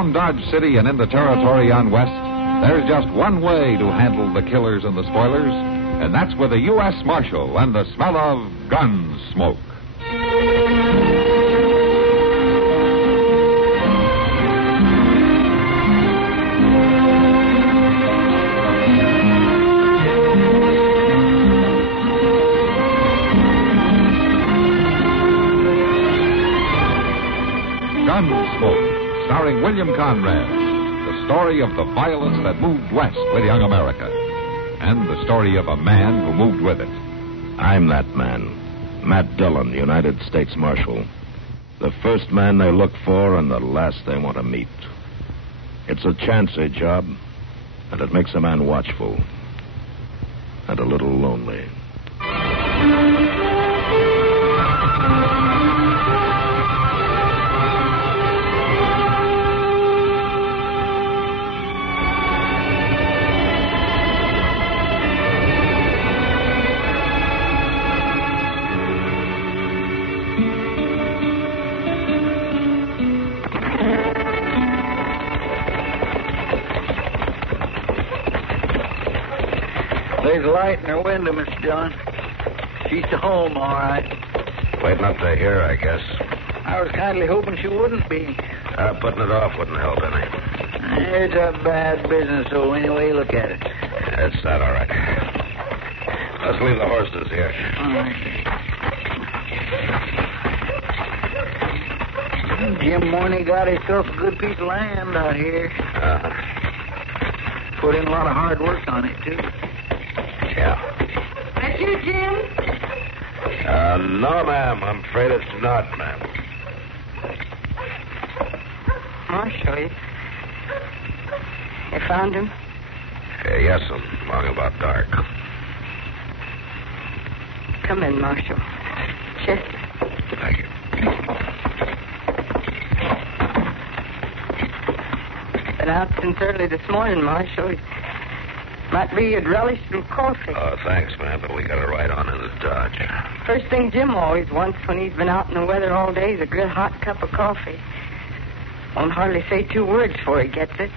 Around Dodge City and in the territory on West, there's just one way to handle the killers and the spoilers, and that's with a U.S. Marshal and the smell of Gunsmoke. Gunsmoke, starring William Conrad, the story of the violence that moved west with young America, and the story of a man who moved with it. I'm that man, Matt Dillon, United States Marshal. The first man they look for and the last they want to meet. It's a chancy job, and it makes a man watchful and a little lonely. There's a light in her window, Mr. John. She's to home, all right. Waiting up to here, I guess. I was kindly hoping she wouldn't be. Putting it off wouldn't help any. It's a bad business, so any way you look at it. That's that, all right. Let's leave the horses here. All right. Jim Morney got himself a good piece of land out here. Put in a lot of hard work on it, too. Yeah. That you, Jim? No, ma'am. I'm afraid it's not, ma'am. Marshal, you found him? Yes, long about dark. Come in, Marshal. Chester. Thank you. Been out since early this morning, Marshal. Might be you'd relish some coffee. Oh, thanks, ma'am, but we got to ride on into Dodge. First thing Jim always wants when he's been out in the weather all day is a good hot cup of coffee. Won't hardly say 2 words before he gets it.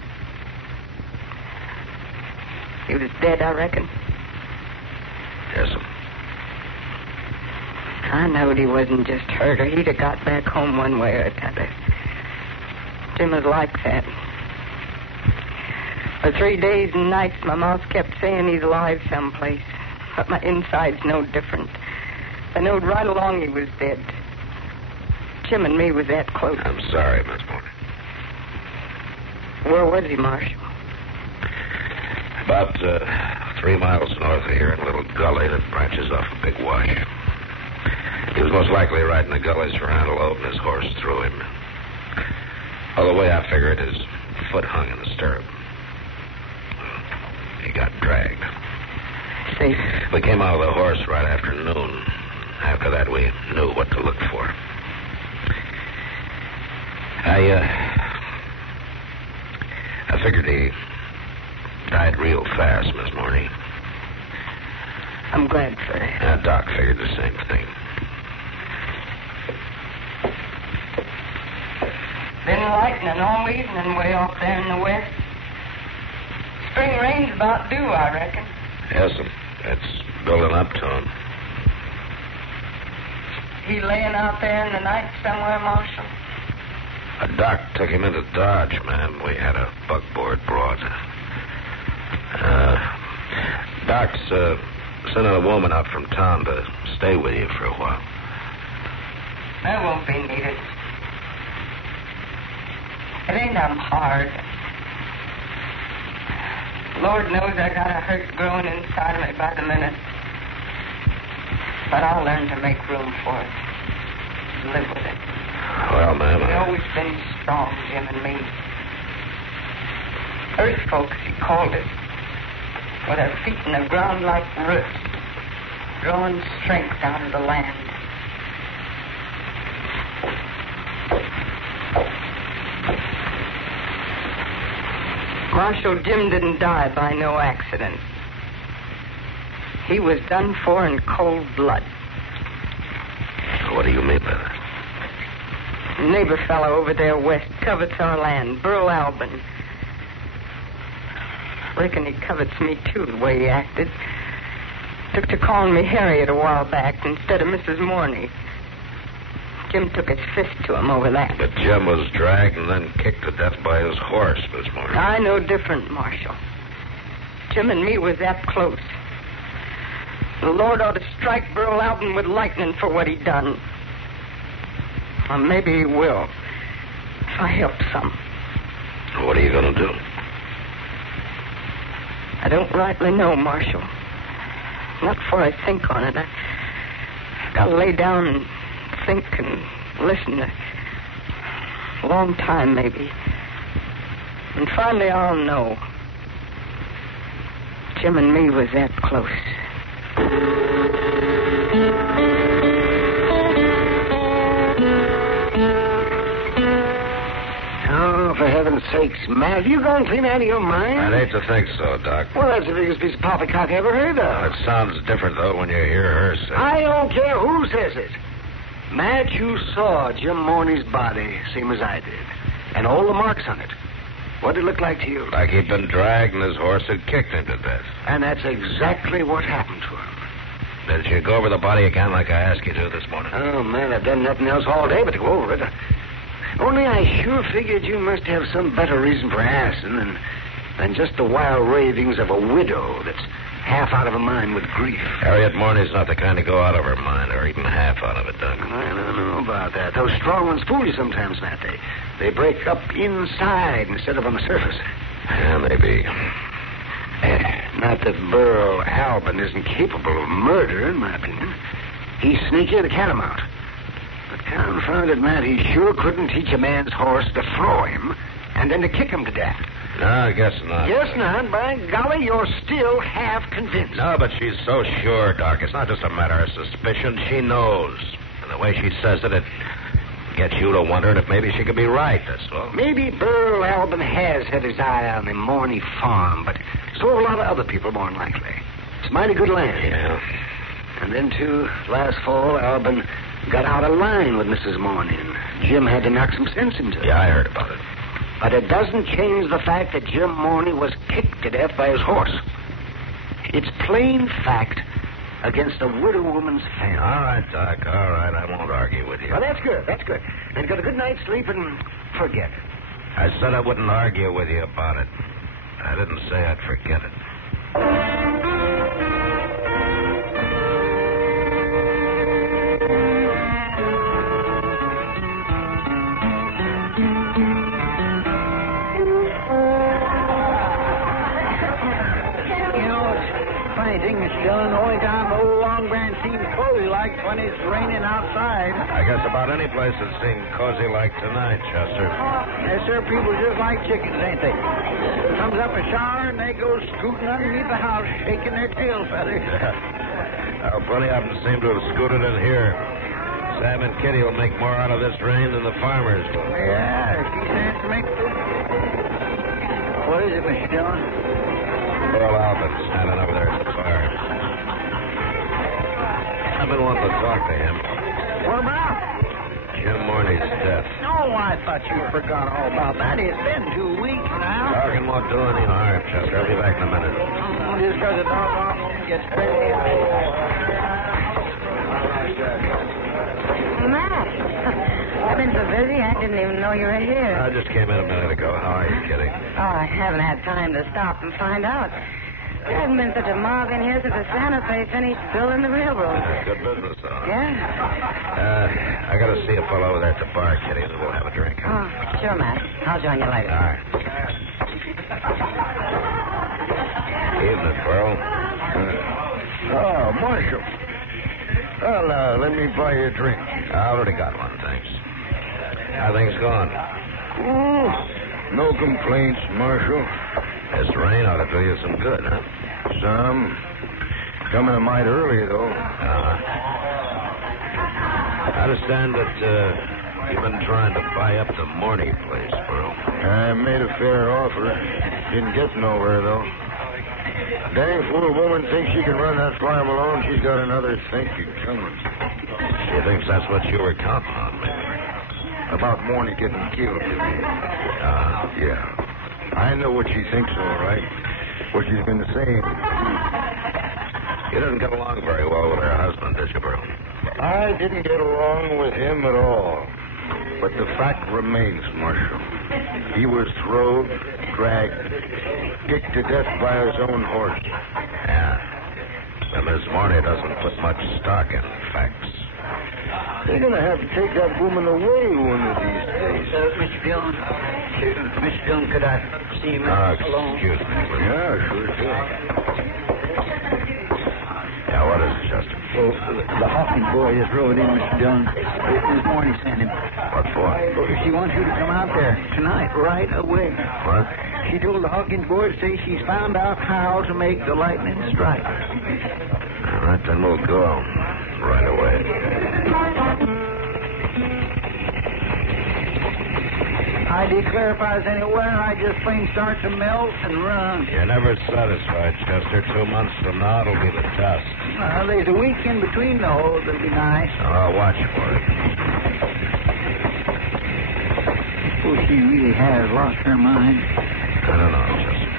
He was dead, I reckon. Yes, I knowed he wasn't just hurt, or he'd have got back home one way or t'other. Jim was like that. For 3 days and nights, my mouth kept saying he's alive someplace. But my insides no different. I knowed right along he was dead. Jim and me was that close. I'm sorry, Miss Morney. Where was he, Marshal? About 3 miles north of here in a little gully that branches off a big wash. He was most likely riding the gullies for antelope, and his horse threw him. Well, the way I figured, his foot hung in the stirrup. He got dragged. See? We came out of the horse right after noon. After that, we knew what to look for. I figured he died real fast, Miss Morney. I'm glad for that. Doc figured the same thing. Been lightning all evening way off there in the west. Spring rain's about due, I reckon. Yes, it's building up to him. He laying out there in the night somewhere, Marshal? A doc took him into Dodge, ma'am. We had a buckboard brought. Doc's sending a woman out from town to stay with you for a while. That won't be needed. It ain't hard. Lord knows I got a hurt growing inside of me by the minute. But I'll learn to make room for it. Live with it. Well, ma'am, We've always been strong, Jim and me. Earth folks, he called it. With our feet in the ground like roots, drawing strength out of the land. Marshal, Jim didn't die by no accident. He was done for in cold blood. What do you mean by that? Neighbor fellow over there west covets our land, Burl Albin. Reckon he covets me, too, the way he acted. Took to calling me Harriet a while back instead of Mrs. Morney. Jim took his fist to him over that. But Jim was dragged and then kicked to death by his horse this morning. I know different, Marshal. Jim and me was that close. The Lord ought to strike Burl Albin with lightning for what he done. Or maybe he will, if I help some. What are you going to do? I don't rightly know, Marshal. Not before I think on it. I got to lay down and think and listen a long time, maybe. And finally I'll know. Jim and me was that close. Oh, for heaven's sakes, Matt, have you gone clean out of your mind? I'd hate to think so, Doc. Well, that's the biggest piece of poppycock I ever heard of. It sounds different, though, when you hear her say it. I don't care who says it. Matt, you saw Jim Morney's body, same as I did. And all the marks on it. What did it look like to you? Like he'd been dragged and his horse had kicked him to death. And that's exactly what happened to him. Did you go over the body again like I asked you to this morning? Oh, man, I've done nothing else all day but to go over it. Only I sure figured you must have some better reason for asking than just the wild ravings of a widow that's half out of her mind with grief. Harriet Morney's not the kind to go out of her mind, or even half out of it, Doc. I don't know about that. Those strong ones fool you sometimes, Matt. They break up inside instead of on the surface. Yeah, maybe. Not that Burl Albin isn't capable of murder, in my opinion. He's sneaky as a catamount. But confounded, Matt, he sure couldn't teach a man's horse to throw him and then to kick him to death. No, I guess not. Guess not. By golly, you're still half convinced. No, but she's so sure, Doc. It's not just a matter of suspicion. She knows. And the way she says it gets you to wondering if maybe she could be right, that's all. Maybe Burl Albin has had his eye on the Morney farm, but so have a lot of other people, more than likely. It's mighty good land. Yeah. And then, too, last fall, Albin got out of line with Mrs. Morney, and Jim had to knock some sense into it. Yeah, I heard about it. But it doesn't change the fact that Jim Morney was kicked to death by his horse. It's plain fact against a widow woman's family. All right, Doc, all right. I won't argue with you. Well, that's good, that's good. And get a good night's sleep and forget it. I said I wouldn't argue with you about it. I didn't say I'd forget it. Dillon, the only time the old Long Branch seems cozy like when it's raining outside. I guess about any place that seemed cozy like tonight, Chester. Yes, sir. People just like chickens, ain't they? Comes up a shower and they go scooting underneath the house, shaking their tail feathers. Yeah. Plenty of them seem to have scooted in here. Sam and Kitty will make more out of this rain than the farmers will. Yeah, she stands to make food. What is it, Mr. Dillon? Burl Albin standing over there at the fire. I've been wanting to talk to him. What about? Jim Morney's death. Oh, I thought you forgot all about that. It's been 2 weeks now. Talking won't do any harm, Chester. I'll be back in a minute. Just because the dog often gets crazy. Matt, I've been so busy I didn't even know you were here. I just came in a minute ago. How are you, Kitty? Oh, I haven't had time to stop and find out. There hasn't been such a mob in here since the Santa Fe finished building the railroad. Good business, though. Yeah? I got to see a fellow over there at the bar, Kitty, and we'll have a drink. Oh, sure, Matt. I'll join you later. All right. Evening, Burl. Oh, Marshal. Well, let me buy you a drink. I already got one, thanks. How things going? No complaints, Marshal. This rain ought to do you some good, huh? Some. Coming a mite early, though. I understand that you've been trying to buy up the Morney place, Burl. I made a fair offer. Didn't get nowhere, though. Dang fool woman thinks she can run that farm alone. She's got another thinking coming. She thinks that's what you were counting on, maybe. About Morny getting killed today. Yeah. I know what she thinks, all right. What she's been saying. You didn't get along very well with her husband, did you, Burl? I didn't get along with him at all. But the fact remains, Marshal. He was thrown, dragged, kicked to death by his own horse. Yeah. But Miss Morny doesn't put much stock in facts. They're going to have to take that woman away one of these days. Mr. Dillon. Mr. Dillon, could I see him alone? Excuse me. Yeah, sure thing. Yeah, what is it, Chester? Well, the Hawkins boy just rode in, Mr. Dillon. This morning sent him. What for? She wants you to come out there tonight, right away. What? She told the Hawkins boy to say she's found out how to make the lightning strike. All right, then we'll go right away. I declare if I was anywhere, I'd just plain start to melt and run. You're never satisfied, Chester. 2 months from now, it'll be the test. There's a week in between, though. That'll be nice. I'll watch for it. Oh, she really has lost her mind. I don't know, Chester.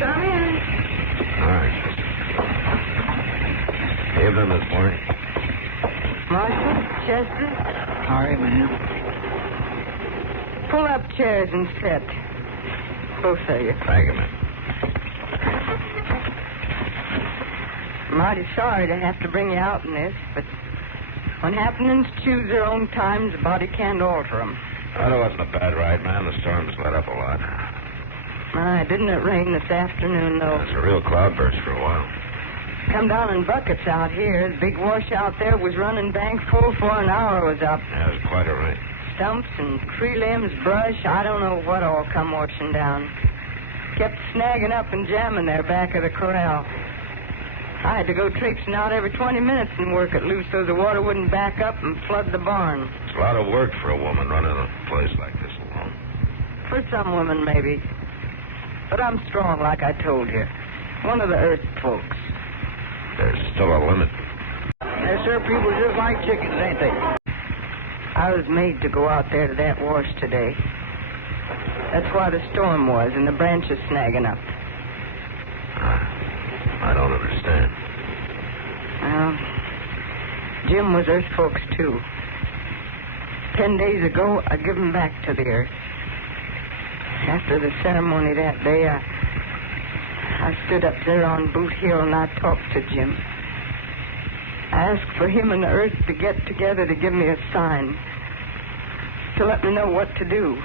Come in. All right, Chester. Evening, Miss Morny. Marshal, Chester, Sorry, ma'am. pull up chairs and sit. Both of you. Thank you, ma'am. Mighty sorry to have to bring you out in this, but when happenings choose their own times, a body can't alter them. Well, it wasn't a bad ride, man. The storm's let up a lot. Didn't it rain this afternoon, though? It was a real cloudburst for a while. Come down in buckets out here. The big washout there was running bank full before an hour was up. Yeah, it was quite a rain. Stumps and tree limbs, brush, I don't know what all come washing down. Kept snagging up and jamming there back of the corral. I had to go traipsing out every 20 minutes and work it loose so the water wouldn't back up and flood the barn. It's a lot of work for a woman running a place like this alone. For some women, maybe. But I'm strong, like I told you. One of the earth folks. There's still a limit. Yes, sir. People just like chickens, ain't they? I was made to go out there to that wash today. That's why the storm was, and the branches snagging up. I don't understand. Well, Jim was earth folks, too. 10 days ago, I give him back to the earth. After the ceremony that day, I stood up there on Boot Hill and I talked to Jim. I asked for him and the earth to get together to give me a sign, to let me know what to do.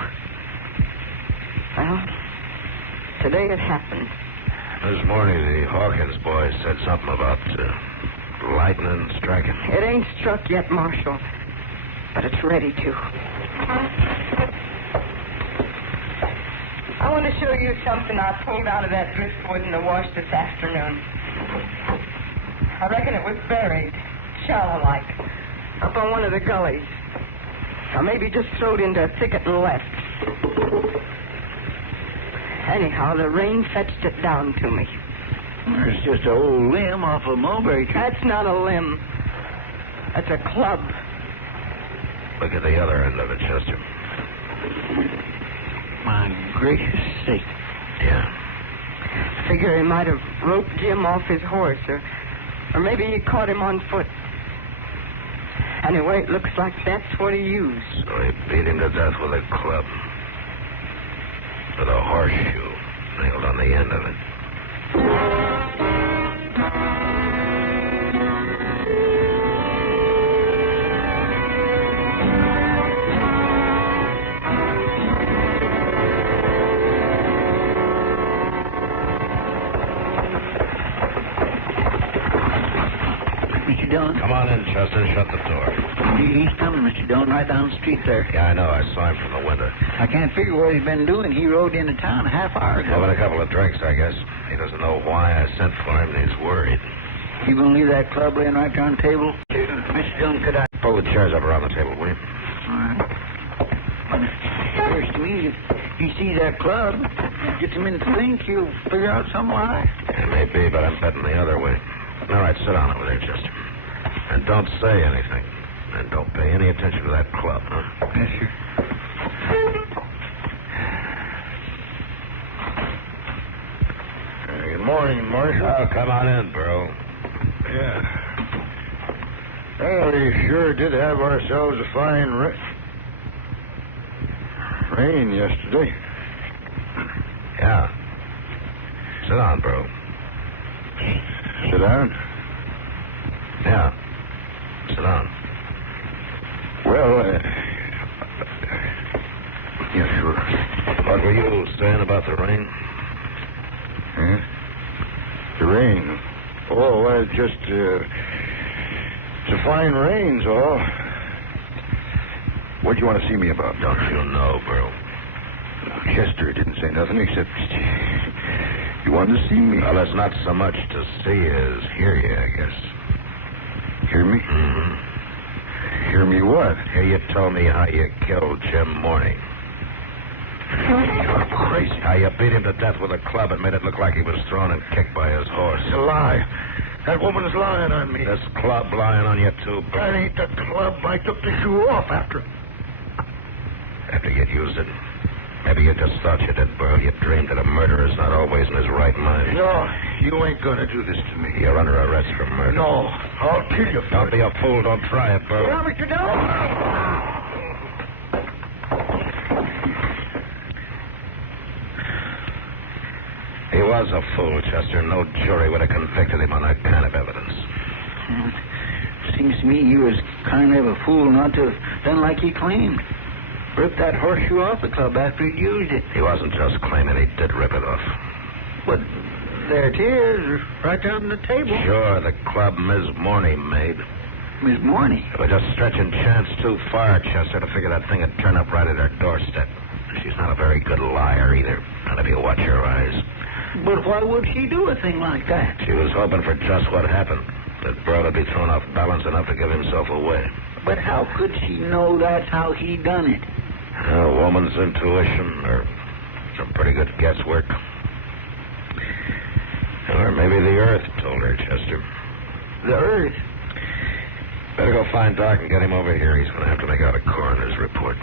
Well, today it happened. This morning, the Hawkins boy said something about lightning striking. It ain't struck yet, Marshal, but it's ready to. I want to show you something I pulled out of that driftwood in the wash this afternoon. I reckon it was buried, shallow-like, up on one of the gullies. Or maybe just throwed into a thicket and left. Anyhow, the rain fetched it down to me. It's just an old limb off a mulberry tree. That's not a limb. That's a club. Look at the other end of it, Chester. My gracious sake. Yeah. Figure he might have roped Jim off his horse, or maybe he caught him on foot. Anyway, it looks like that's what he used. So he beat him to death with a club. With a horseshoe nailed on the end of it. Mr. Dillon? Come on in, Chester. Shut the door. He's coming, Mr. Dillon, right down the street there. Yeah, I know. I saw him from the window. I can't figure what he's been doing. He rode into town a half hour ago. Having a couple of drinks, I guess. He doesn't know why I sent for him, and he's worried. You gonna leave that club laying right there on the table? Mr. Dillon, could I... Pull the chairs up around the table, will you? All right. Appears to me, if he sees that club, gets him in to think, he'll figure out some lie. It may be, but I'm betting the other way. All right, sit down over there, Chester. And don't say anything. And don't pay any attention to that club, huh? Yes, sir. Good morning, Marshal. Oh, come on in, Burl. Yeah. Well, we sure did have ourselves a fine rain yesterday. Yeah. Sit down, Burl. Sit down. Yeah. Sit down. Well, yeah, sure. What were you saying about the rain? Huh? The rain. Oh, well, just, it's a fine rain's all. What do you want to see me about? Don't you know, Burl? Chester didn't say nothing except you wanted to see me. Well, it's not so much to see as hear you, I guess. Hear me? Mm-hmm. Hear me what? Hear you told me how you killed Jim Morney. You're crazy. How you beat him to death with a club and made it look like he was thrown and kicked by his horse. It's a lie. That woman's lying on me. This club lying on you, too, That Burl. ain't the club. I took the shoe off after. After you'd used it. Maybe you just thought you did, Burl. You dreamed that a murderer's not always in his right mind. No, you ain't gonna do this to me. You're under arrest for murder. No, I'll kill you for Don't it. be a fool. Don't try it, Burl. Promise you don't. He was a fool, Chester. No jury would have convicted him on that kind of evidence. Seems to me he was kind of a fool not to have done like he claimed. Ripped that horseshoe off the club after he'd used it. He wasn't just claiming he did rip it off. But there it is, right down on the table. Sure, the club Ms. Morney made. Miss Morney. We're just stretching chance too far, Chester, to figure that thing would turn up right at her doorstep. She's not a very good liar, either. Not if you watch her eyes. But why would she do a thing like that? She was hoping for just what happened. That Burl would be thrown off balance enough to give himself away. But how could she know that's how he done it? A woman's intuition, or some pretty good guesswork. Or maybe the Earth told her, Chester. The Earth? Better go find Doc and get him over here. He's going to have to make out a coroner's report.